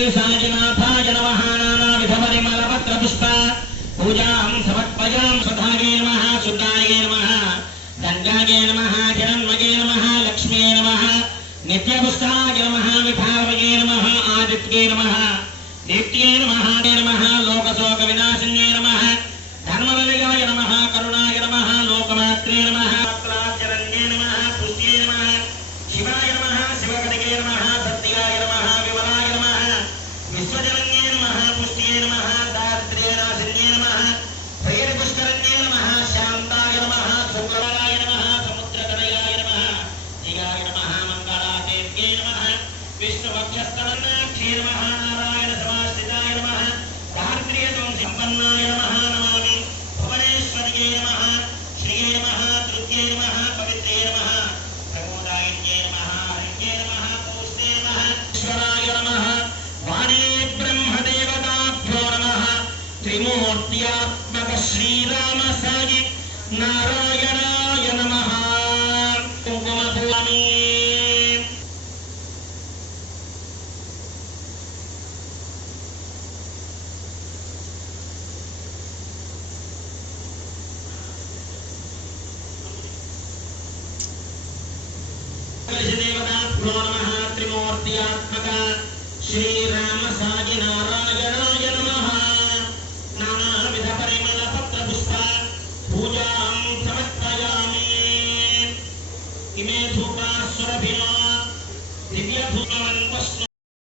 साजनाथाय नमः नानाविधपरिमलपत्रपुष्प पूजां समर्पयां स्वधागे नमः सुधागे नमः गंगागे नमः हिरण्मये नमः लक्ष्म्ये नमः नित्यपुष्टाय नमः विभावये नमः आदित्ये नमः दीप्त्ये नमः लोकशोकविनाशिन्ये नमः धर्मनिलयाय नमः करुणाय नमः लोकमात्रे नमः क्लाचरण्ये नमः पुष्टे नमः शिवाय नमः शिवगणगे नमः सत्याय नमः विमलाय नमः विश्वजनन्ये नमः पुष्टे नमः दारिद्र्यनाशिन्ये नमः भैरवपुष्करण्ये नमः शान्ताय नमः शुक्राय नमः समुद्रतनयाय नमः जिगाय नमः मंगलादेव्ये नमः विष्णुभक्षस्तनाक्षे नमः नारायण समाश्रिताय नमः दारिद्र्यसंपन्नाय नमः नमामि भुवनेश्वर्ये नमः श्रिये नमः तृतीये नमः पवित्रे नमः प्रमोदायिन्ये नमः हरिये नमः पौष्णे नमः ईश्वराय नमः वाणी ब्रह्मदेवताभ्यो नमः त्रिमूर्त्यात्मक श्रीराम साई नारायणाय नमः कुंकुमपूर्णमी देवताभ्यो नमः त्रिमूर्त्यात्मक श्रीराम साई नारायणाय